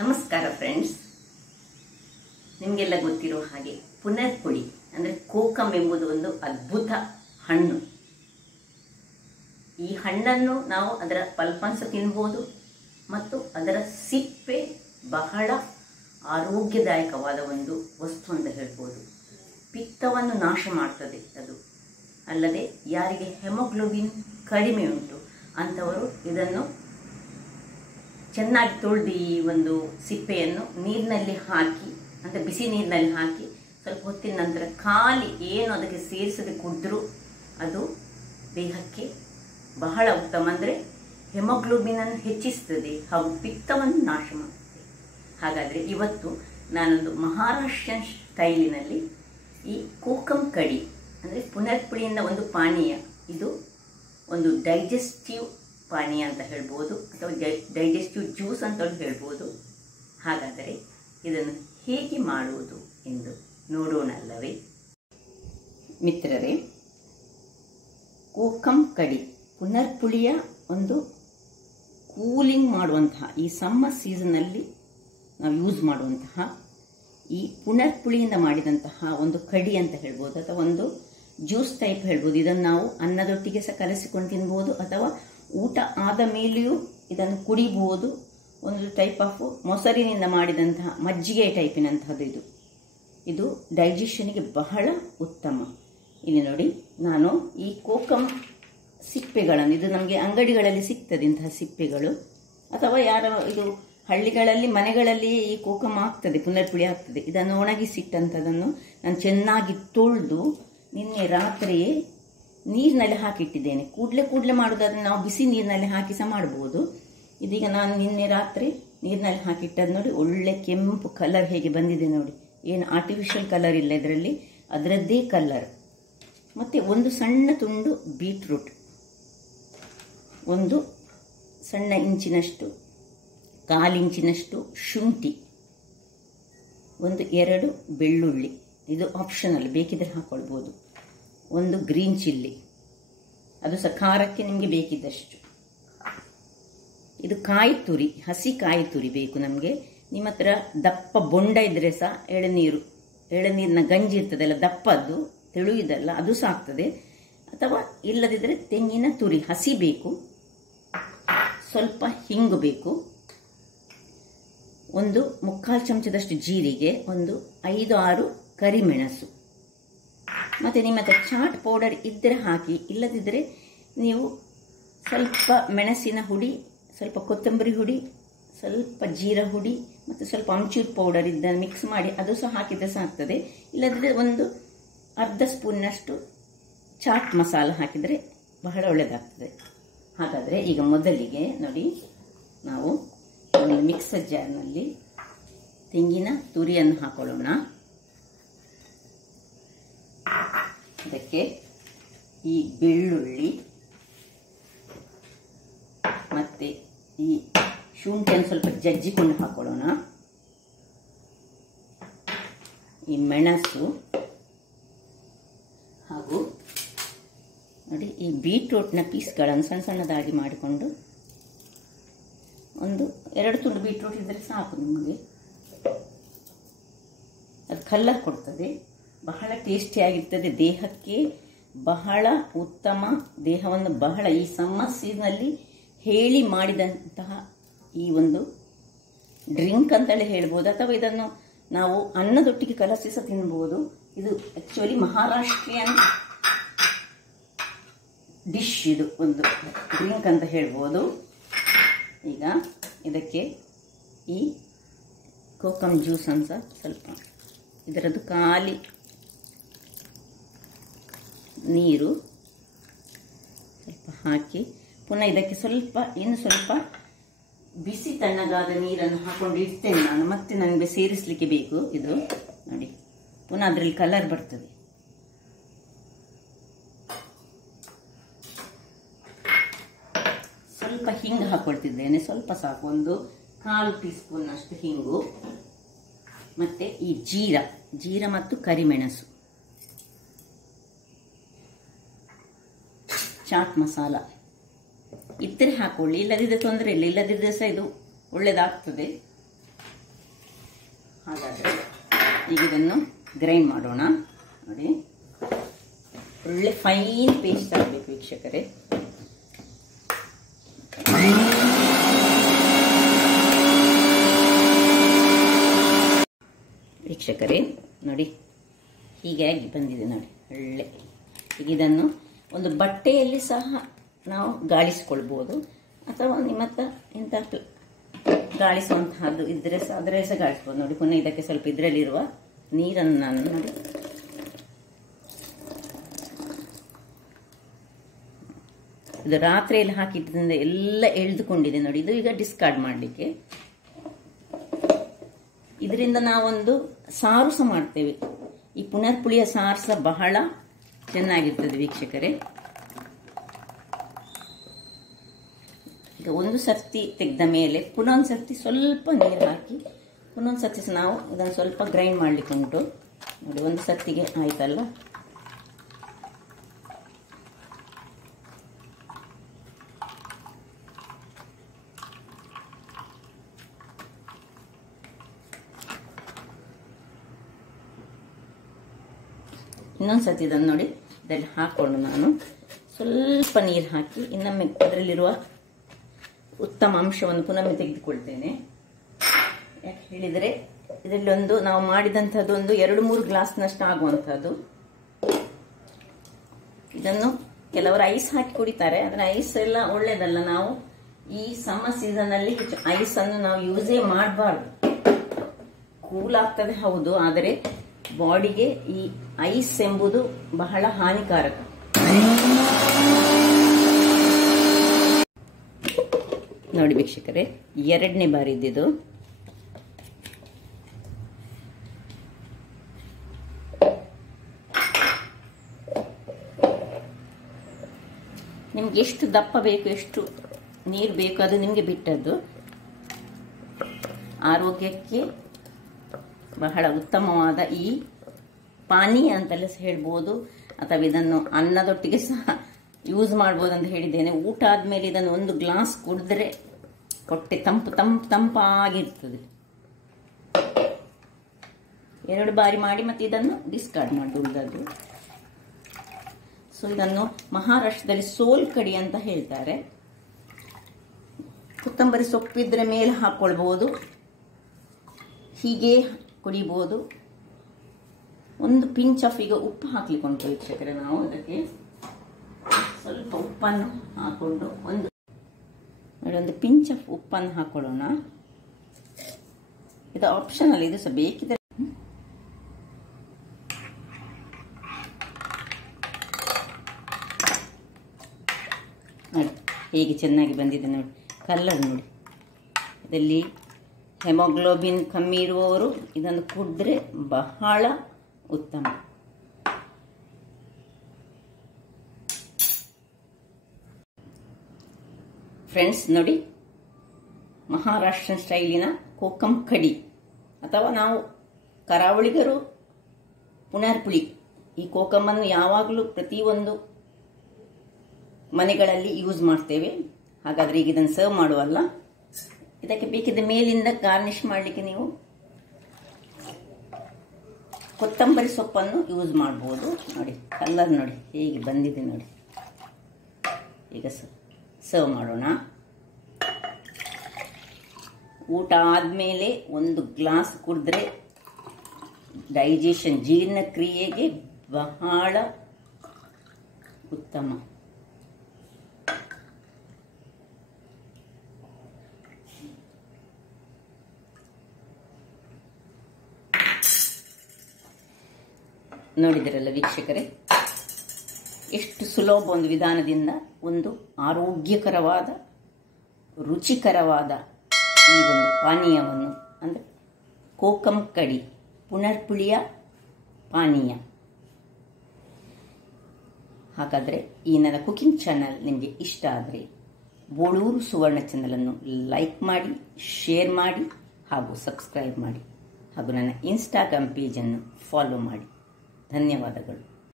ನಮಸ್ಕಾರ ಫ್ರೆಂಡ್ಸ್, ನಿಮಗೆಲ್ಲ ಗೊತ್ತಿರೋ ಹಾಗೆ ಪುನರ್ಪುಳಿ ಅಂದರೆ ಕೋಕಂ ಎಂಬುದು ಒಂದು ಅದ್ಭುತ ಹಣ್ಣು. ಈ ಹಣ್ಣನ್ನು ನಾವು ಅದರ ಪಲ್ಪಂಸ ತಿನ್ಬೋದು ಮತ್ತು ಅದರ ಸಿಪ್ಪೆ ಬಹಳ ಆರೋಗ್ಯದಾಯಕವಾದ ಒಂದು ವಸ್ತು ಅಂತ ಹೇಳ್ಬೋದು. ಪಿತ್ತವನ್ನು ನಾಶ ಮಾಡ್ತದೆ ಅದು. ಅಲ್ಲದೆ ಯಾರಿಗೆ ಹೆಮೋಗ್ಲೋಬಿನ್ ಕಡಿಮೆ ಉಂಟು ಅಂಥವರು ಇದನ್ನು ಚೆನ್ನಾಗಿ ತೊಳೆದು ಈ ಒಂದು ಸಿಪ್ಪೆಯನ್ನು ನೀರಿನಲ್ಲಿ ಹಾಕಿ, ಅಂದರೆ ಬಿಸಿ ನೀರಿನಲ್ಲಿ ಹಾಕಿ ಸ್ವಲ್ಪ ಹೊತ್ತಿನ ನಂತರ ಖಾಲಿ ಏನು ಅದಕ್ಕೆ ಸೇರಿಸದೆ ಕುಡಿದ್ರೂ ಅದು ದೇಹಕ್ಕೆ ಬಹಳ ಉತ್ತಮ. ಅಂದರೆ ಹೆಮೋಗ್ಲೋಬಿನನ್ನು ಹೆಚ್ಚಿಸ್ತದೆ ಹಾಗೂ ಪಿತ್ತವನ್ನು ನಾಶ ಮಾಡುತ್ತದೆ. ಹಾಗಾದರೆ ಇವತ್ತು ನಾನೊಂದು ಮಹಾರಾಷ್ಟ್ರನ್ ಸ್ಟೈಲಿನಲ್ಲಿ ಈ ಕೋಕಂ ಕಡಿ ಅಂದರೆ ಪುನರ್ಪುಳಿಯಿಂದ ಒಂದು ಪಾನೀಯ, ಇದು ಒಂದು ಡೈಜೆಸ್ಟಿವ್ ಪಾನೀಯ ಅಂತ ಹೇಳ್ಬೋದು ಅಥವಾ ಡೈಜೆಸ್ಟಿವ್ ಜ್ಯೂಸ್ ಅಂತ ಹೇಳ್ಬೋದು. ಹಾಗಾದರೆ ಇದನ್ನು ಹೇಗೆ ಮಾಡುವುದು ಎಂದು ನೋಡೋಣಲ್ಲವೇ ಮಿತ್ರರೇ? ಕೋಕಂ ಕಡಿ ಪುನರ್ಪುಳಿಯ ಒಂದು ಕೂಲಿಂಗ್ ಮಾಡುವಂತಹ, ಈ ಸಮ್ಮರ್ ಸೀಸನ್ನಲ್ಲಿ ನಾವು ಯೂಸ್ ಮಾಡುವಂತಹ ಈ ಪುನರ್ಪುಳಿಯಿಂದ ಮಾಡಿದಂತಹ ಒಂದು ಕಡಿ ಅಂತ ಹೇಳ್ಬೋದು ಅಥವಾ ಒಂದು ಜ್ಯೂಸ್ ಟೈಪ್ ಹೇಳ್ಬೋದು. ಇದನ್ನು ನಾವು ಅನ್ನದೊಟ್ಟಿಗೆ ಸಹ ಕಲಸಿಕೊಂಡು ತಿನ್ಬೋದು ಅಥವಾ ಊಟ ಆದ ಮೇಲೆಯೂ ಇದನ್ನು ಕುಡಿಬಹುದು. ಒಂದು ಟೈಪ್ ಆಫ್ ಮೊಸರಿನಿಂದ ಮಾಡಿದಂತಹ ಮಜ್ಜಿಗೆ ಟೈಪಿನಂತಹದ್ದು ಇದು ಡೈಜೆಷನ್ಗೆ ಬಹಳ ಉತ್ತಮ. ಇಲ್ಲಿ ನೋಡಿ, ನಾನು ಈ ಕೋಕಂ ಸಿಪ್ಪೆಗಳನ್ನು, ಇದು ನಮಗೆ ಅಂಗಡಿಗಳಲ್ಲಿ ಸಿಗ್ತದೆ ಇಂತಹ ಸಿಪ್ಪೆಗಳು, ಅಥವಾ ಇದು ಹಳ್ಳಿಗಳಲ್ಲಿ ಮನೆಗಳಲ್ಲಿ ಈ ಕೋಕಂ ಆಗ್ತದೆ, ಪುನರ್ಪುಳಿ ಆಗ್ತದೆ. ಇದನ್ನು ಒಣಗಿಸಿಟ್ಟಂಥದ್ದನ್ನು ನಾನು ಚೆನ್ನಾಗಿ ತೊಳೆದು ನಿನ್ನೆ ರಾತ್ರಿಯೇ ನೀರಿನಲ್ಲಿ ಹಾಕಿಟ್ಟಿದ್ದೇನೆ. ಕೂಡಲೇ ಮಾಡೋದಾದ್ರೆ ನಾವು ಬಿಸಿ ನೀರಿನಲ್ಲಿ ಹಾಕಿ ಸಹ ಮಾಡ್ಬೋದು. ಇದೀಗ ನಾನು ನಿನ್ನೆ ರಾತ್ರಿ ನೀರಿನಲ್ಲಿ ಹಾಕಿಟ್ಟದ್ದು ನೋಡಿ, ಒಳ್ಳೆ ಕೆಂಪು ಕಲರ್ ಹೇಗೆ ಬಂದಿದೆ ನೋಡಿ. ಏನು ಆರ್ಟಿಫಿಷಿಯಲ್ ಕಲರ್ ಇಲ್ಲ ಇದರಲ್ಲಿ, ಅದರದ್ದೇ ಕಲರ್. ಮತ್ತು ಒಂದು ಸಣ್ಣ ತುಂಡು ಬೀಟ್ರೂಟ್, ಒಂದು ಸಣ್ಣ ಇಂಚಿನಷ್ಟು, 1/4 ಇಂಚಿನಷ್ಟು ಶುಂಠಿ, 2 ಬೆಳ್ಳುಳ್ಳಿ, ಇದು ಆಪ್ಷನಲ್, ಬೇಕಿದ್ರೆ ಹಾಕೊಳ್ಬೋದು. 1 ಗ್ರೀನ್ ಚಿಲ್ಲಿ, ಅದು ಸಹ ಖಾರಕ್ಕೆ ನಿಮಗೆ ಬೇಕಿದ್ದಷ್ಟು. ಇದು ಕಾಯಿ ತುರಿ, ಹಸಿ ಕಾಯಿ ತುರಿ ಬೇಕು ನಮಗೆ. ನಿಮ್ಮ ಹತ್ರ ದಪ್ಪ ಬೊಂಡ ಇದ್ರೆ ಸಹ ಎಳನೀರಿನ ಗಂಜಿ ಇರ್ತದಲ್ಲ, ದಪ್ಪದ್ದು, ತೆಳುವುದಲ್ಲ, ಅದು ಸಹ ಆಗ್ತದೆ. ಅಥವಾ ಇಲ್ಲದಿದ್ದರೆ ತೆಂಗಿನ ತುರಿ ಹಸಿ ಬೇಕು. ಸ್ವಲ್ಪ ಹಿಂಗು ಬೇಕು, 1/4 ಚಮಚದಷ್ಟು ಜೀರಿಗೆ, 5-6 ಕರಿಮೆಣಸು. ಮತ್ತು ನಿಮ್ಮ ಹತ್ರ ಚಾಟ್ ಪೌಡರ್ ಇದ್ದರೆ ಹಾಕಿ, ಇಲ್ಲದಿದ್ದರೆ ನೀವು ಸ್ವಲ್ಪ ಮೆಣಸಿನ ಹುಡಿ, ಸ್ವಲ್ಪ ಕೊತ್ತಂಬರಿ ಹುಡಿ, ಸ್ವಲ್ಪ ಜೀರ ಹುಡಿ ಮತ್ತು ಸ್ವಲ್ಪ ಅಮ್ಚೂರ್ ಪೌಡರ್ ಇದನ್ನು ಮಿಕ್ಸ್ ಮಾಡಿ ಅದು ಸಹ ಹಾಕಿದರೆ ಸಹ ಆಗ್ತದೆ. ಇಲ್ಲದಿದ್ದರೆ 1/2 ಸ್ಪೂನ್ನಷ್ಟು ಚಾಟ್ ಮಸಾಲ ಹಾಕಿದರೆ ಬಹಳ ಒಳ್ಳೆಯದಾಗ್ತದೆ. ಹಾಗಾದರೆ ಈಗ ಮೊದಲಿಗೆ ನೋಡಿ, ನಾವು ಒಂದು ಮಿಕ್ಸರ್ ಜಾರ್ನಲ್ಲಿ ತೆಂಗಿನ ತುರಿಯನ್ನು ಹಾಕೊಳ್ಳೋಣ. ಅದಕ್ಕೆ ಈ ಬೆಳ್ಳುಳ್ಳಿ ಮತ್ತು ಈ ಶುಂಠಿಯನ್ನು ಸ್ವಲ್ಪ ಜಜ್ಜಿಕೊಂಡು ಹಾಕೊಳ್ಳೋಣ. ಈ ಮೆಣಸು ಹಾಗೂ ನೋಡಿ ಈ ಬೀಟ್ರೂಟ್ನ ಪೀಸ್ಗಳನ್ನು ಸಣ್ಣ ಸಣ್ಣದಾಗಿ ಮಾಡಿಕೊಂಡು, 2 ತುಂಡು ಬೀಟ್ರೂಟ್ ಇದ್ದರೆ ಸಾಕು ನಿಮಗೆ. ಅದು ಕಲರ್ ಕೊಡ್ತದೆ, ಬಹಳ ಟೇಸ್ಟಿಯಾಗಿರ್ತದೆ, ದೇಹಕ್ಕೆ ಬಹಳ ಉತ್ತಮ. ದೇಹವನ್ನು ಬಹಳ ಈ ಸಮ್ಮರ್ ಸೀಸನ್ನಲ್ಲಿ ಹೇಳಿ ಮಾಡಿದಂತಹ ಈ ಒಂದು ಡ್ರಿಂಕ್ ಅಂತಲೇ ಹೇಳ್ಬೋದು, ಅಥವಾ ಇದನ್ನು ನಾವು ಅನ್ನದೊಟ್ಟಿಗೆ ಕಲಸಿ ಸಹ ತಿನ್ಬೋದು. ಇದು ಆ್ಯಕ್ಚುಲಿ ಮಹಾರಾಷ್ಟ್ರೀಯನ್ ಡಿಶ್, ಇದು ಒಂದು ಡ್ರಿಂಕ್ ಅಂತ ಹೇಳ್ಬೋದು. ಈಗ ಇದಕ್ಕೆ ಈ ಕೋಕಂ ಜ್ಯೂಸ್ ಅಂತ ಸ್ವಲ್ಪ ಇದರದ್ದು ಖಾಲಿ ನೀರು ಸ್ವಲ್ಪ ಹಾಕಿ, ಪುನಃ ಇದಕ್ಕೆ ಇನ್ನು ಸ್ವಲ್ಪ ಬಿಸಿ ತಣ್ಣಗಾದ ನೀರನ್ನು ಹಾಕೊಂಡು ಇಡ್ತೇನೆ ನಾನು. ಮತ್ತೆ ನನಗೆ ಸೇರಿಸಲಿಕ್ಕೆ ಬೇಕು ಇದು ನೋಡಿ, ಪುನಃ ಅದರಲ್ಲಿ ಕಲರ್ ಬರ್ತದೆ. ಸ್ವಲ್ಪ ಹಿಂಗು ಹಾಕೊಳ್ತಿದ್ದೇನೆ, ಸ್ವಲ್ಪ ಸಾಕು, 1/4 ಟೀ ಸ್ಪೂನ್ ಅಷ್ಟು ಹಿಂಗು. ಮತ್ತು ಈ ಜೀರ ಮತ್ತು ಕರಿಮೆಣಸು, ಚಾಟ್ ಮಸಾಲ ಇದ್ದರೆ ಹಾಕೊಳ್ಳಿ, ಇಲ್ಲದಿದ್ದರೆ ತೊಂದರೆ ಇಲ್ಲ, ಇಲ್ಲದಿದ್ದರೆ ಸಹ ಇದು ಒಳ್ಳೆಯದಾಗ್ತದೆ. ಹಾಗಾದರೆ ಈಗ ಇದನ್ನು ಗ್ರೈಂಡ್ ಮಾಡೋಣ. ನೋಡಿ, ಒಳ್ಳೆ ಫೈನ್ ಪೇಸ್ಟ್ ಆಗಬೇಕು ವೀಕ್ಷಕರೇ. ವೀಕ್ಷಕರೇ ನೋಡಿ, ಹೀಗಾಗಿ ಬಂದಿದೆ ನೋಡಿ ಒಳ್ಳೆ. ಈಗ ಇದನ್ನು ಒಂದು ಬಟ್ಟೆಯಲ್ಲಿ ಸಹ ನಾವು ಗಾಳಿಸ್ಕೊಳ್ಬೋದು, ಅಥವಾ ನಿಮ್ಮ ಹತ್ರ ಇಂಥ ಗಾಳಿಸುವಂತಹದ್ದು ಇದ್ರೆ ಅದರೇ ಸಹ ಗಾಳಿಸ್ಬೋದು. ನೋಡಿ, ಪುನಃ ಇದಕ್ಕೆ ಸ್ವಲ್ಪ ಇದರಲ್ಲಿರುವ ನೀರನ್ನು ನಾನು ನೋಡಿ ಇದು ರಾತ್ರಿಯಲ್ಲಿ ಹಾಕಿದ್ದರಿಂದ ಎಲ್ಲ ಎಳೆದುಕೊಂಡಿದೆ ನೋಡಿ. ಇದು ಈಗ ಡಿಸ್ಕಾರ್ಡ್ ಮಾಡಲಿಕ್ಕೆ. ಇದರಿಂದ ನಾವೊಂದು ಸಾರು ಸಹ ಮಾಡ್ತೇವೆ. ಈ ಪುನರ್ಪುಳಿಯ ಸಾರು ಸಹ ಬಹಳ ಚೆನ್ನಾಗಿರ್ತದೆ ವೀಕ್ಷಕರೇ. ಈಗ ಒಂದು ಸರ್ತಿ ತೆಗೆದ ಮೇಲೆ ಪುನಃ ಒಂದು ಸರ್ತಿ ಸ್ವಲ್ಪ ನೀರು ಹಾಕಿ ಪುನಃ ಒಂದು ಸರ್ತಿ ನಾವು ಇದನ್ನು ಸ್ವಲ್ಪ ಗ್ರೈಂಡ್ ಮಾಡಲಿಕ್ಕೆ ಉಂಟು. ನೋಡಿ, ಒಂದು ಸರ್ತಿಗೆ ಆಯ್ತಲ್ಲ. ಇನ್ನೊಂದು ಸರ್ತಿ ಇದನ್ನು ನೋಡಿ ಇದರಲ್ಲಿ ಹಾಕ್ಕೊಂಡು ನಾನು ಸ್ವಲ್ಪ ನೀರು ಹಾಕಿ ಇನ್ನೊಮ್ಮೆ ಅದರಲ್ಲಿರುವ ಉತ್ತಮ ಅಂಶವನ್ನು ಪುನಃ ತೆಗೆದುಕೊಳ್ತೇನೆ. ಯಾಕೆ ಹೇಳಿದರೆ ಇದರಲ್ಲಿ ಒಂದು ನಾವು ಮಾಡಿದಂಥದ್ದು ಒಂದು 2-3 ಗ್ಲಾಸ್ನಷ್ಟು ಆಗುವಂಥದ್ದು. ಇದನ್ನು ಕೆಲವರು ಐಸ್ ಹಾಕಿ ಕುಡಿತಾರೆ, ಆದರೆ ಐಸ್ ಎಲ್ಲ ಒಳ್ಳೇದಲ್ಲ. ನಾವು ಈ ಸಮ್ಮರ್ ಸೀಸನ್ನಲ್ಲಿ ಐಸ್ ಅನ್ನು ನಾವು ಯೂಸೇ ಮಾಡಬಾರ್ದು. ಕೂಲ್ ಆಗ್ತದೆ ಹೌದು, ಆದರೆ ಬಾಡಿಗೆ ಈ ಐಸ್ ಎಂಬುದು ಬಹಳ ಹಾನಿಕಾರಕ. ನೋಡಿ ವೀಕ್ಷಕರೇ, 2ನೇ ಬಾರಿ ಇದ್ದಿದ್ದು. ನಿಮ್ಗೆ ಎಷ್ಟು ದಪ್ಪ ಬೇಕು, ಎಷ್ಟು ನೀರು ಬೇಕು, ಅದು ನಿಮಗೆ ಬಿಟ್ಟದ್ದು. ಆರೋಗ್ಯಕ್ಕೆ ಬಹಳ ಉತ್ತಮವಾದ ಈ ಪಾನೀಯ ಅಂತಲೇ ಹೇಳ್ಬೋದು, ಅಥವಾ ಇದನ್ನು ಅನ್ನದೊಟ್ಟಿಗೆ ಸಹ ಯೂಸ್ ಮಾಡ್ಬೋದು ಅಂತ ಹೇಳಿದ್ದೇನೆ. ಊಟ ಆದಮೇಲೆ ಇದನ್ನು ಒಂದು ಗ್ಲಾಸ್ ಕುಡಿದ್ರೆ ಹೊಟ್ಟೆ ತಂಪಾಗಿರ್ತದೆ. 2 ಬಾರಿ ಮಾಡಿ ಮತ್ತೆ ಇದನ್ನು ಡಿಸ್ಕಾರ್ಡ್ ಮಾಡಿ ಉಳಿದದ್ದು. ಸೊ ಇದನ್ನು ಮಹಾರಾಷ್ಟ್ರದಲ್ಲಿ ಸೋಲ್ ಕಡಿ ಅಂತ ಹೇಳ್ತಾರೆ. ಕೊತ್ತಂಬರಿ ಸೊಪ್ಪಿದ್ರೆ ಮೇಲೆ ಹಾಕ್ಕೊಳ್ಬೋದು, ಹೀಗೆ ಕುಡಿಬೋದು. ಒಂದು ಪಿಂಚ್ ಆಫ್ ಈಗ ಉಪ್ಪು ಹಾಕ್ಲಿಕ್ಕೆ ಉಂಟು ವೀಕ್ಷಕರೇ. ನಾವು ಅದಕ್ಕೆ ಸ್ವಲ್ಪ ಉಪ್ಪನ್ನು ಹಾಕೊಂಡು ಒಂದು ಪಿಂಚ್ ಆಫ್ ಉಪ್ಪನ್ನು ಹಾಕೊಳ್ಳೋಣ. ಇದು ಆಪ್ಷನಲ್, ಇದು ಸಹ ಬೇಕಿದ್ರೆ. ನೋಡಿ ಹೇಗೆ ಚೆನ್ನಾಗಿ ಬಂದಿದೆ ನೋಡಿ, ಕಲರ್ ನೋಡಿ. ಇದರಲ್ಲಿ ಹೆಮೋಗ್ಲೋಬಿನ್ ಕಮ್ಮಿ ಇರುವವರು ಇದನ್ನು ಕುಡಿದ್ರೆ ಬಹಳ ಉತ್ತಮ. ಫ್ರೆಂಡ್ಸ್ ನೋಡಿ, ಮಹಾರಾಷ್ಟ್ರನ್ ಸ್ಟೈಲಿನ ಕೋಕಂ ಕಡಿ, ಅಥವಾ ನಾವು ಕರಾವಳಿಗರು ಪುನರ್ಪುಳಿ, ಈ ಕೋಕಮ್ಮನ್ನು ಯಾವಾಗಲೂ ಪ್ರತಿಯೊಂದು ಮನೆಗಳಲ್ಲಿ ಯೂಸ್ ಮಾಡ್ತೇವೆ. ಹಾಗಾದರೆ ಈಗ ಇದನ್ನು ಸರ್ವ್ ಮಾಡುವಲ್ಲ. ಇದಕ್ಕೆ ಬೇಕಿದ್ದ ಮೇಲಿಂದ ಗಾರ್ನಿಷ್ ಮಾಡಲಿಕ್ಕೆ ನೀವು ಕೊತ್ತಂಬರಿ ಸೊಪ್ಪನ್ನು ಯೂಸ್ ಮಾಡ್ಬೋದು. ನೋಡಿ ಕಲರ್ ನೋಡಿ ಹೇಗೆ ಬಂದಿದೆ ನೋಡಿ. ಈಗ ಸರ್ವ್ ಮಾಡೋಣ. ಊಟ ಆದಮೇಲೆ ಒಂದು ಗ್ಲಾಸ್ ಕುಡಿದ್ರೆ ಡೈಜೆಷನ್, ಜೀರ್ಣಕ್ರಿಯೆಗೆ ಬಹಳ ಉತ್ತಮ. ನೋಡಿದಿರಲ್ಲ ವೀಕ್ಷಕರೇ, ಎಷ್ಟು ಸುಲಭ ಒಂದು ವಿಧಾನದಿಂದ ಒಂದು ಆರೋಗ್ಯಕರವಾದ ರುಚಿಕರವಾದ ಈ ಒಂದು ಪಾನೀಯವನ್ನು, ಅಂದರೆ ಕೋಕಂ ಕಡಿ ಪುನರ್ಪುಳಿಯ ಪಾನೀಯ. ಹಾಗಾದರೆ ಈ ನನ್ನ ಕುಕಿಂಗ್ ಚಾನಲ್ ನಿಮಗೆ ಇಷ್ಟ ಆದರೆ ಬೋಳೂರು ಸುವರ್ಣ ಚಾನಲನ್ನು ಲೈಕ್ ಮಾಡಿ, ಶೇರ್ ಮಾಡಿ ಹಾಗೂ ಸಬ್ಸ್ಕ್ರೈಬ್ ಮಾಡಿ, ಹಾಗೂ ನನ್ನ ಇನ್ಸ್ಟಾಗ್ರಾಮ್ ಪೇಜನ್ನು ಫಾಲೋ ಮಾಡಿ. ಧನ್ಯವಾದಗಳು.